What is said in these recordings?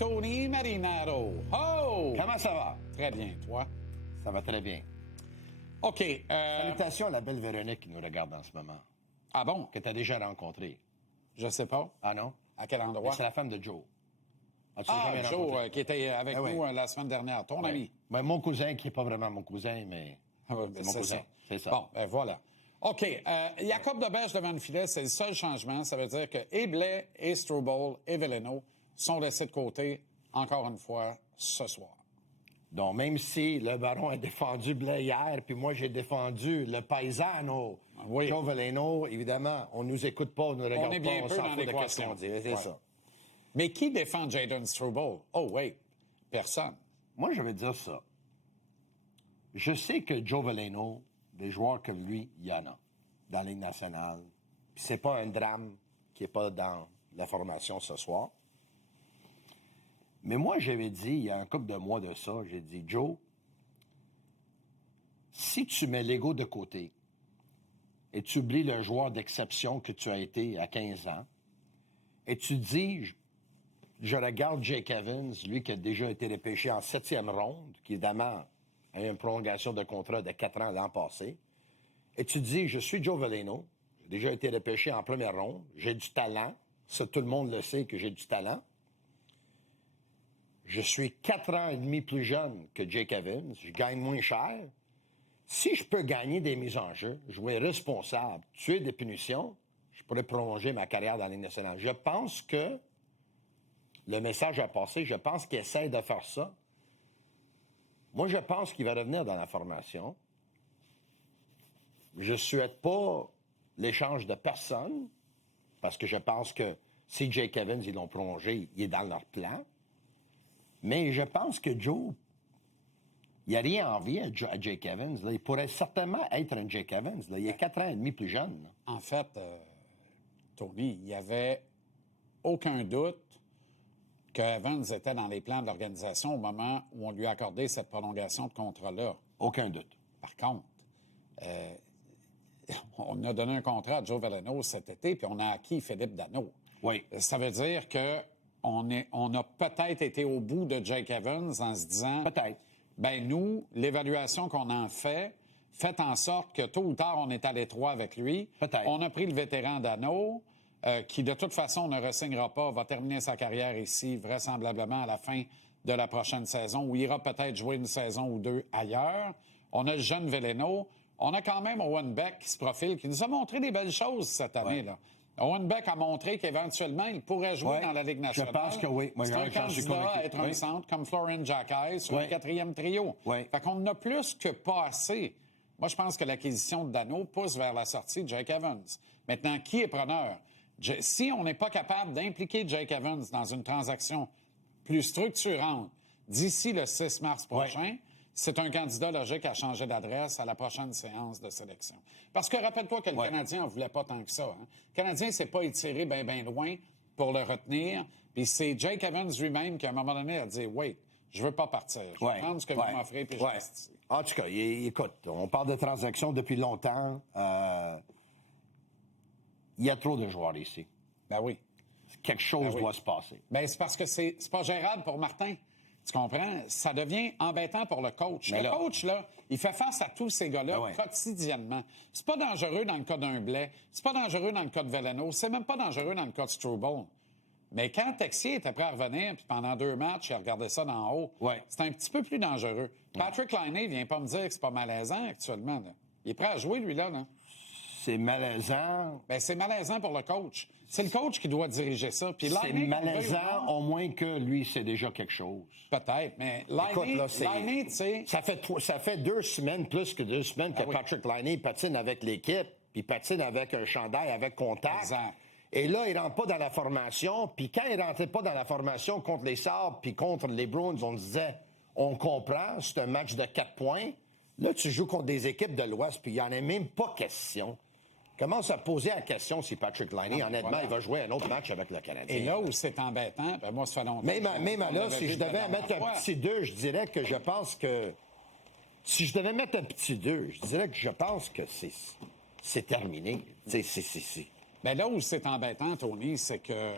Tony Marinaro. Oh! Comment ça va? Très bien, toi? Ça va très bien. OK. Salutations à la belle Véronique qui nous regarde en ce moment, Ah bon? que tu as déjà rencontrée. Je sais pas. Ah non? À quel Mais endroit? c'est la femme de Joe. As-tu Ah, jamais Joe, rencontré? qui était avec Ah oui. nous la semaine dernière. Ton ami. Ben, mon cousin, qui n'est pas vraiment mon cousin, mais Ah oui, ben, c'est mon cousin. ça. C'est ça. Bon, ben voilà. OK. Jacob de Berge devant le filet, c'est le seul changement. Ça veut dire que et Blais, et Struble, et Veleno sont laissés de côté, encore une fois, ce soir. Donc, même si le baron a défendu Blais hier, puis moi, j'ai défendu le paisano, Oui. Joe Veleno, évidemment, on nous écoute pas, on nous regarde est pas, bien on peu s'en dans fout de l'équation. ce qu'on dit. C'est Ouais. ça. Mais qui défend Jaden Struble? Oh, oui. Personne. Moi, je vais dire ça. Je sais que Joe Veleno, des joueurs comme lui, il y en a dans la Ligue nationale. Puis c'est pas un drame qui est pas dans la formation ce soir. Mais moi, j'avais dit, il y a un couple de mois de ça, j'ai dit, Joe, si tu mets l'ego de côté et tu oublies le joueur d'exception que tu as été à 15 ans, et tu dis, je regarde Jake Evans, lui qui a déjà été repêché en 7e ronde, qui évidemment a une prolongation de contrat de 4 ans l'an passé, et tu dis, je suis Joe Veleno, j'ai déjà été repêché en première ronde, j'ai du talent, ça tout le monde le sait que j'ai du talent. Je suis 4 ans et demi plus jeune que Jake Evans, je gagne moins cher. Si je peux gagner des mises en jeu, jouer responsable, tuer des punitions, je pourrais prolonger ma carrière dans la Ligue nationale. Je pense que le message a passé, je pense qu'il essaie de faire ça. Moi, je pense qu'il va revenir dans la formation. Je ne souhaite pas l'échange de personne, parce que je pense que si Jake Evans, ils l'ont prolongé, il est dans leur plan. Mais je pense que Joe, il n'a rien envie à Jake Evans. Là. Il pourrait certainement être un Jake Evans. Là. Il est 4 ans et demi plus jeune. Là. En fait, Tony, il n'y avait aucun doute que Evans était dans les plans de l'organisation au moment où on lui a accordé cette prolongation de contrat-là. Aucun doute. Par contre, on a donné un contrat à Joe Veleno cet été, puis on a acquis Philippe Danault. Oui. Ça veut dire que on a peut-être été au bout de Jake Evans en se disant... Peut-être. Ben nous, l'évaluation qu'on en fait en sorte que tôt ou tard, on est à l'étroit avec lui. Peut-être. On a pris le vétéran Danault, qui de toute façon ne re-signera pas, va terminer sa carrière ici vraisemblablement à la fin de la prochaine saison, ou ira peut-être jouer une saison ou deux ailleurs. On a le jeune Veleno. On a quand même Owen Beck qui se profile, qui nous a montré des belles choses cette année-là. Owen Beck a montré qu'éventuellement, il pourrait jouer dans la Ligue nationale. Je pense que oui. Moi, c'est un j'en suis candidat convaincu. à être un centre comme Florian Jacquet sur le 4e trio. Oui. Fait qu'on en a plus que pas assez. Moi, je pense que l'acquisition de Danault pousse vers la sortie de Jake Evans. Maintenant, qui est preneur? Si on n'est pas capable d'impliquer Jake Evans dans une transaction plus structurante d'ici le 6 mars prochain, c'est un candidat logique à changer d'adresse à la prochaine séance de sélection. Parce que rappelle-toi que le Canadien n'en voulait pas tant que ça. Hein. Le Canadien s'est pas étiré bien loin pour le retenir. Puis c'est Jake Evans lui-même qui, à un moment donné, a dit « Wait, je veux pas partir. Je vais prendre ce que vous m'offrez puis je reste ici. » En tout cas, écoute, on parle de transactions depuis longtemps. Il y a trop de joueurs ici. Ben oui. Quelque chose doit se passer. Ben c'est parce que c'est pas gérable pour Martin. Tu comprends? Ça devient embêtant pour le coach. Mais le coach, là, il fait face à tous ces gars-là quotidiennement. C'est pas dangereux dans le cas d'un Blais. C'est pas dangereux dans le cas de Veleno. C'est même pas dangereux dans le cas de Struble. Mais quand Texier était prêt à revenir, puis pendant 2 matchs, il regardait ça d'en haut, c'est un petit peu plus dangereux. Patrick Laine vient pas me dire que c'est pas malaisant actuellement. Là. Il est prêt à jouer, lui, là. C'est malaisant. Ben, c'est malaisant pour le coach. C'est le coach qui doit diriger ça. Puis c'est malaisant, au moins que lui, c'est déjà quelque chose. Peut-être, mais Laine, tu sais... Ça fait 2 semaines, plus que 2 semaines, que Patrick Laine patine avec l'équipe, puis patine avec un chandail, avec contact. Exact. Et là, il rentre pas dans la formation. Puis quand il rentrait pas dans la formation contre les Sabres, puis contre les Bruins, on disait, on comprend, c'est un match de 4 points. Là, tu joues contre des équipes de l'Ouest, puis il n'y en a même pas question. Commence à poser la question si Patrick Laine, honnêtement, il va jouer un autre match avec le Canadien. Et là où c'est embêtant, ben moi, ça fait longtemps. Même là, si je devais mettre un petit 2, je dirais que je pense que... Si je devais mettre un petit 2, je dirais que je pense que c'est terminé. C'est... Ben là où c'est embêtant, Tony, c'est que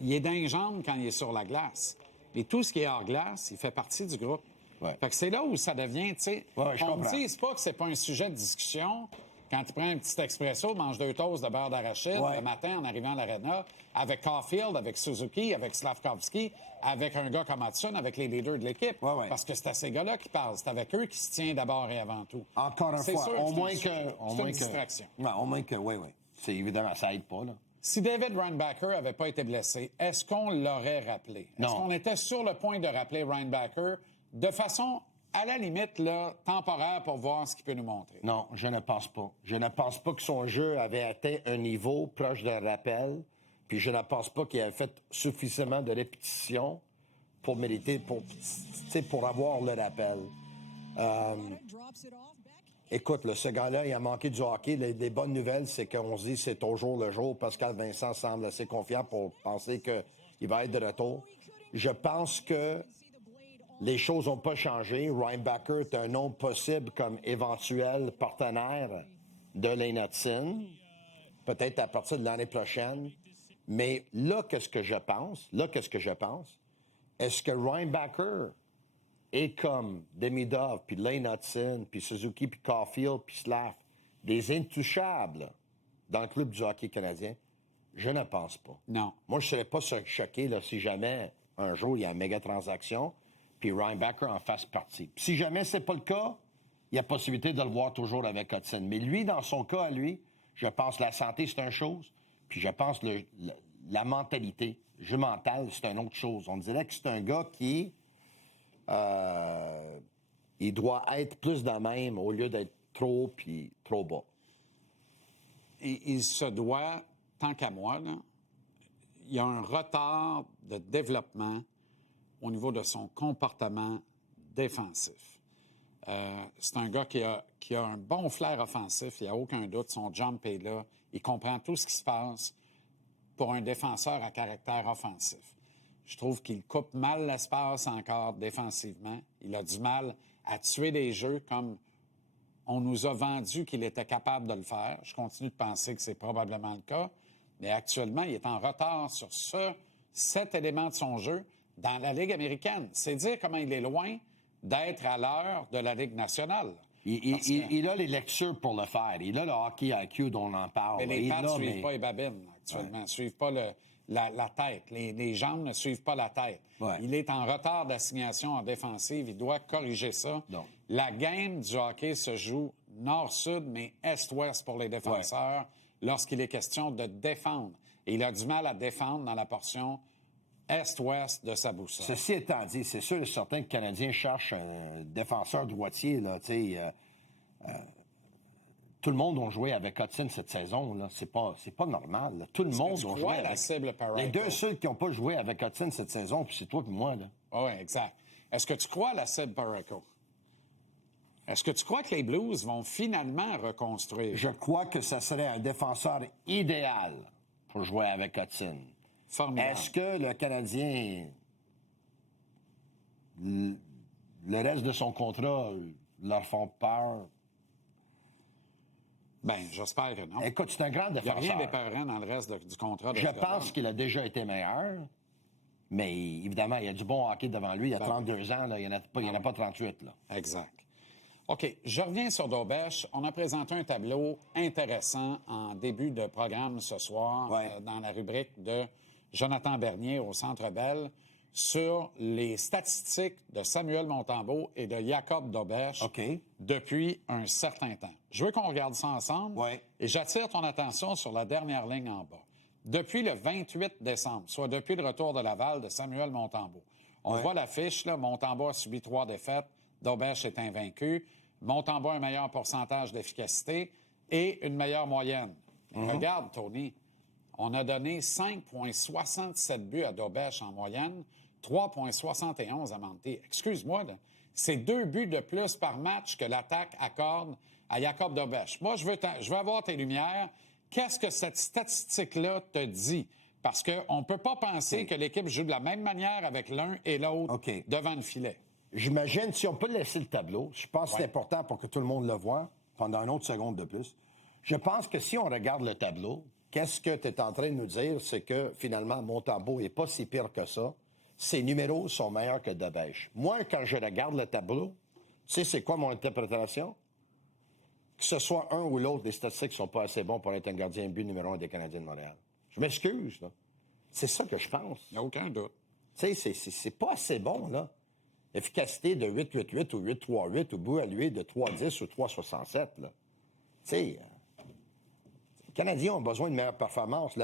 il est dans les jambes quand il est sur la glace. Mais tout ce qui est hors glace, il fait partie du groupe. Ouais. Fait que c'est là où ça devient, tu sais, Ouais, je on ne comprends. dise pas que c'est pas un sujet de discussion quand tu prends un petit expresso, mange 2 toasts de beurre d'arachide Ouais. le matin en arrivant à l'aréna, avec Caulfield, avec Suzuki, avec Slavkovski, avec un gars comme Hudson, avec les leaders de l'équipe. Ouais, ouais. Parce que c'est à ces gars-là qui parlent. C'est avec eux qui se tient d'abord et avant tout. Encore une C'est fois, sûr au c'est moins un que... sujet. au C'est moins une que- distraction. Ouais, au moins que, oui. C'est évidemment, ça aide pas, là. Si David Reinbacher n'avait pas été blessé, est-ce qu'on l'aurait rappelé? Est-ce Non. qu'on était sur le point de rappeler Reinbacher de façon, à la limite, là, temporaire pour voir ce qu'il peut nous montrer? Non, je ne pense pas. Je ne pense pas que son jeu avait atteint un niveau proche d'un rappel, puis je ne pense pas qu'il avait fait suffisamment de répétitions pour mériter, pour avoir le rappel. Écoute, ce gars-là, il a manqué du hockey. Les bonnes nouvelles, c'est qu'on se dit que c'est au jour le jour. Pascal Vincent semble assez confiant pour penser qu'il va être de retour. Je pense que les choses n'ont pas changé. Reinbacher est un nom possible comme éventuel partenaire de Lane Hudson, peut-être à partir de l'année prochaine. Mais là, qu'est-ce que je pense? Est-ce que Reinbacher est comme Demidov, puis Lane Hudson, puis Suzuki, puis Caulfield, puis Slav, des intouchables dans le club du hockey canadien? Je ne pense pas. Non. Moi, je ne serais pas choqué là, si jamais un jour il y a une méga transaction, puis Reinbacher en fasse partie. Puis si jamais c'est pas le cas, il y a possibilité de le voir toujours avec Hudson. Mais lui, dans son cas à lui, je pense que la santé, c'est une chose, puis je pense la mentalité, le jeu mental, c'est une autre chose. On dirait que c'est un gars qui... il doit être plus de même au lieu d'être trop haut puis trop bas. Et il se doit, tant qu'à moi, là, il y a un retard de développement au niveau de son comportement défensif. C'est un gars qui a un bon flair offensif, il n'y a aucun doute. Son jump est là. Il comprend tout ce qui se passe pour un défenseur à caractère offensif. Je trouve qu'il coupe mal l'espace encore défensivement. Il a du mal à tuer des jeux comme on nous a vendu qu'il était capable de le faire. Je continue de penser que c'est probablement le cas. Mais actuellement, il est en retard sur cet élément de son jeu dans la Ligue américaine. C'est dire comment il est loin d'être à l'heure de la Ligue nationale. Il a les lectures pour le faire. Il a le hockey IQ dont on en parle. Mais les pattes ne suivent pas les babines actuellement, ne suivent pas la tête. Les jambes ne suivent pas la tête. Ouais. Il est en retard d'assignation en défensive. Il doit corriger ça. Non. La game du hockey se joue nord-sud, mais est-ouest pour les défenseurs lorsqu'il est question de défendre. Et il a du mal à défendre dans la portion est-ouest de sa boussole. Ceci étant dit, c'est sûr et certain que le Canadien cherche un défenseur droitier. Là, tout le monde a joué avec Hudson cette saison. Là. C'est pas normal. Là. Tout le monde a joué crois la avec... cible Parayko? Les deux seuls qui n'ont pas joué avec Hudson cette saison, puis c'est toi et moi. Là. Oui, exact. Est-ce que tu crois à la cible Parayko? Est-ce que tu crois que les Blues vont finalement reconstruire? Je crois que ça serait un défenseur idéal pour jouer avec Hudson. Formidable. Est-ce que le Canadien, le reste de son contrat, leur font peur? Bien, j'espère que non. Écoute, c'est un grand Il n'y a défenseur. rien d'épeurant dans le reste du contrat. De Je ce gars-là. pense qu'il a déjà été meilleur, mais évidemment, il y a du bon hockey devant lui. Il a 32 ans, là, il n'y en a pas 38. Là. Exact. OK, je reviens sur Dobèche. On a présenté un tableau intéressant en début de programme ce soir dans la rubrique de Jonathan Bernier au Centre Bell sur les statistiques de Samuel Montembeault et de Jacob Dobèche depuis un certain temps. Je veux qu'on regarde ça ensemble et j'attire ton attention sur la dernière ligne en bas. Depuis le 28 décembre, soit depuis le retour de Laval de Samuel Montembeault, on voit l'affiche, là, Montembeault a subi 3 défaites, Dobèche est invaincu, Montembeault a un meilleur pourcentage d'efficacité et une meilleure moyenne. Regarde, Tony, on a donné 5,67 buts à Dobèche en moyenne, 3,71 à Manté. Excuse-moi, là, c'est 2 buts de plus par match que l'attaque accorde à Jacob Dobèche. Moi, je veux avoir tes lumières. Qu'est-ce que cette statistique-là te dit? Parce qu'on ne peut pas penser que l'équipe joue de la même manière avec l'un et l'autre devant le filet. J'imagine, si on peut laisser le tableau, je pense que c'est important pour que tout le monde le voie pendant une autre seconde de plus. Je pense que si on regarde le tableau, qu'est-ce que tu es en train de nous dire? C'est que finalement, Montembeault n'est pas si pire que ça. ses numéros sont meilleurs que Debèche. Moi, quand je regarde le tableau, tu sais c'est quoi mon interprétation? Que ce soit un ou l'autre, les statistiques ne sont pas assez bons pour être un gardien de but numéro 1 des Canadiens de Montréal. Je m'excuse, là. C'est ça que je pense. Il n'y a aucun doute. Tu sais, c'est pas assez bon, là. Efficacité de 8-8-8 ou 8-3-8 ou bout à lui de 3-10 ou 3-67, là. Tu sais, les Canadiens ont besoin de meilleure performance.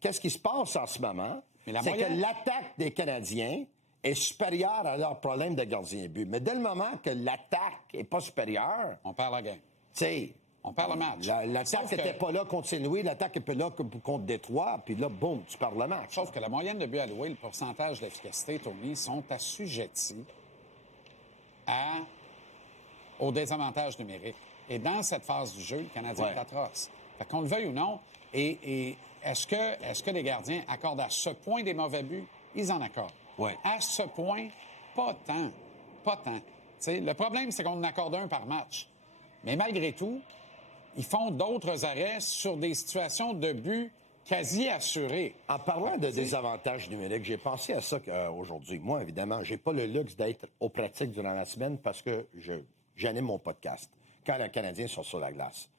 Qu'est-ce qui se passe en ce moment? C'est que l'attaque des Canadiens est supérieure à leur problème de gardien de but. Mais dès le moment que l'attaque n'est pas supérieure... On perd la game. Tu sais... On perd le match. L'attaque n'était pas là contre Saint-Louis, l'attaque n'était pas là contre Détroit, puis là, boum, tu perds le match. Sauf que la moyenne de buts alloués, le pourcentage d'efficacité, Tony, sont assujettis au désavantage numérique. Et dans cette phase du jeu, le Canadien est atroce. Fait qu'on le veuille ou non, et est-ce que les gardiens accordent à ce point des mauvais buts? Ils en accordent. Ouais. À ce point, pas tant. Pas tant. T'sais, le problème, c'est qu'on en accorde un par match. Mais malgré tout, ils font d'autres arrêts sur des situations de but quasi assurées. En parlant de désavantages numériques, j'ai pensé à ça aujourd'hui. Moi, évidemment, j'ai pas le luxe d'être aux pratiques durant la semaine parce que j'anime mon podcast quand les Canadiens sont sur la glace.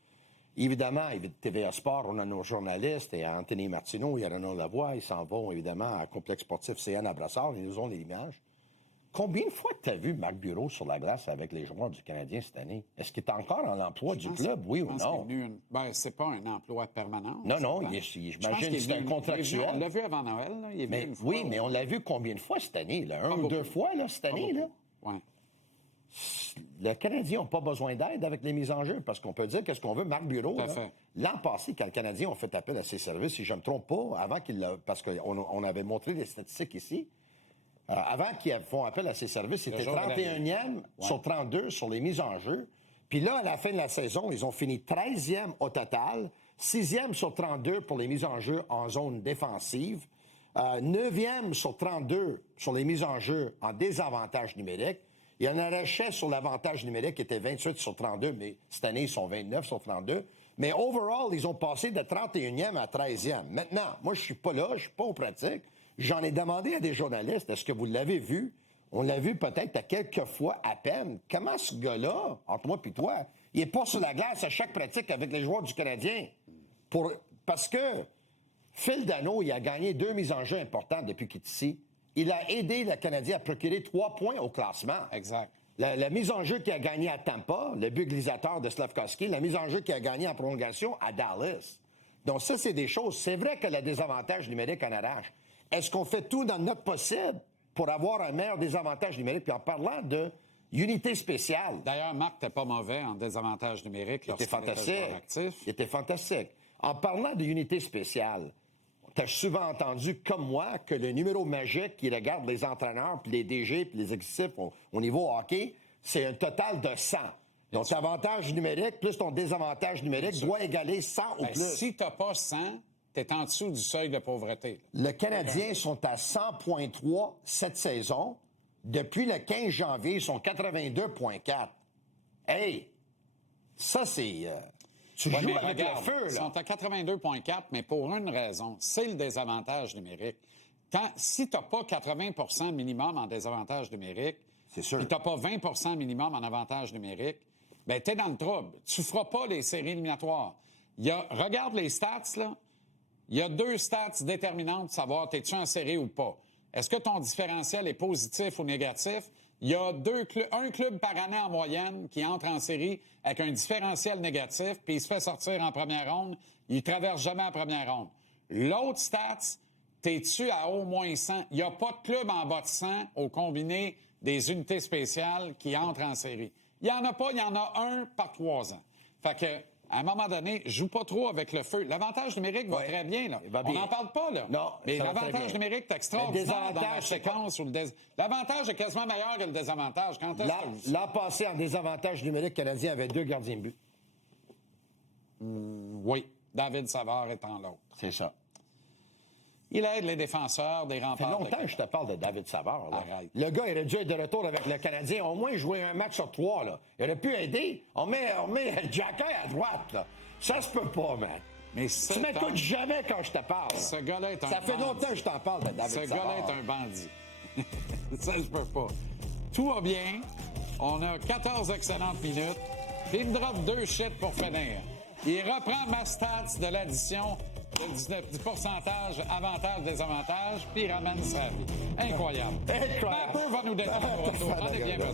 Évidemment, TVA Sport, on a nos journalistes, et Anthony Martineau, il y a Renaud Lavoie, ils s'en vont évidemment à Complexe sportif CN à Brassard, ils nous ont les images. Combien de fois tu as vu Marc Bureau sur la glace avec les joueurs du Canadien cette année? Est-ce qu'il est encore en emploi du club, oui ou non? C'est pas un emploi permanent. Non, j'imagine que c'est un contractuel. On l'a vu avant Noël. Là. Il est venu une fois, oui, mais on l'a vu combien de fois cette année? Là? Un ou deux fois là, cette année? Là? Ouais. Les Canadiens n'ont pas besoin d'aide avec les mises en jeu parce qu'on peut dire qu'est-ce qu'on veut. Marc Bureau, l'an passé, quand les Canadiens ont fait appel à ses services, si je ne me trompe pas, avant parce qu'on avait montré des statistiques ici, avant qu'ils font appel à ses services, c'était 31e sur 32 sur les mises en jeu. Puis là, à la fin de la saison, ils ont fini 13e au total, 6e sur 32 pour les mises en jeu en zone défensive, 9e sur 32 sur les mises en jeu en désavantage numérique. Il y en a un arrêt sur l'avantage numérique qui était 28 sur 32, mais cette année, ils sont 29 sur 32. Mais overall, ils ont passé de 31e à 13e. Maintenant, moi, je suis pas là, je suis pas aux pratiques. J'en ai demandé à des journalistes, est-ce que vous l'avez vu? On l'a vu peut-être à quelques fois à peine. Comment ce gars-là, entre moi et toi, il est pas sur la glace à chaque pratique avec les joueurs du Canadien? Parce que Phil Danault, il a gagné 2 mises en jeu importantes depuis qu'il est ici. Il a aidé le Canadien à procurer 3 points au classement. Exact. La mise en jeu qu'il a gagnée à Tampa, le but glissateur de Slavkovski, la mise en jeu qu'il a gagnée en prolongation à Dallas. Donc ça, c'est des choses. C'est vrai que le désavantage numérique en arrache. Est-ce qu'on fait tout dans notre possible pour avoir un meilleur désavantage numérique? Puis en parlant de unité spéciale... D'ailleurs, Marc n'était pas mauvais en désavantage numérique. Il était fantastique. Il était fantastique. En parlant de unité spéciale, tu as souvent entendu, comme moi, que le numéro magique qui regarde les entraîneurs, puis les DG, puis les exécutifs au niveau hockey, c'est un total de 100. Donc, ton avantage numérique plus ton désavantage numérique doit égaler 100 ou plus. Si tu n'as pas 100, tu es en dessous du seuil de pauvreté. Le Canadien sont à 100,3 cette saison. Depuis le 15 janvier, ils sont 82,4. Hey! Ça, c'est... Tu joues avec le feu, là. Ils sont à 82,4, mais pour une raison. C'est le désavantage numérique. Si tu n'as pas 80 minimum en désavantage numérique, c'est sûr. Et tu n'as pas 20 minimum en avantage numérique, bien, tu es dans le trouble. Tu ne feras pas les séries éliminatoires. Regarde les stats, là. Il y a 2 stats déterminantes de savoir es-tu en série ou pas. Est-ce que ton différentiel est positif ou négatif? Il y a un club par année en moyenne qui entre en série avec un différentiel négatif, puis il se fait sortir en première ronde. Il ne traverse jamais en première ronde. L'autre stats, t'es-tu à au moins 100? Il n'y a pas de club en bas de 100 au combiné des unités spéciales qui entrent en série. Il n'y en a pas, il y en a un par 3 ans. Fait que, à un moment donné, joue pas trop avec le feu. L'avantage numérique va très bien, là. On n'en parle pas, là. Non, mais l'avantage numérique, c'est extraordinaire dans la séquence. L'avantage est quasiment meilleur que le désavantage. L'an passé, en désavantage numérique, le Canadien avait 2 gardiens de but. Oui. David Savard étant l'autre. C'est ça. Il aide les défenseurs des remparts. Ça fait longtemps que je te parle de David Savard. Là. Arrête. Le gars, il aurait dû être de retour avec le Canadien. Au moins jouer un match sur 3. Là. Il aurait pu aider. On met Jacky à droite. Là. Ça se peut pas, man. Mais tu m'écoutes jamais quand je te parle. Ce gars-là est un bandit. Ça fait longtemps que je t'en parle de David Savard. Ce gars-là est un bandit. Ça, je peux pas. Tout va bien. On a 14 excellentes minutes. Puis il me drop 2 shit pour finir. Il reprend ma stats de l'addition du pourcentage avantage-désavantage, puis il ramène sa vie. Incroyable. Incroyable. Un peu va nous détendre au retour. J'en ai bien besoin.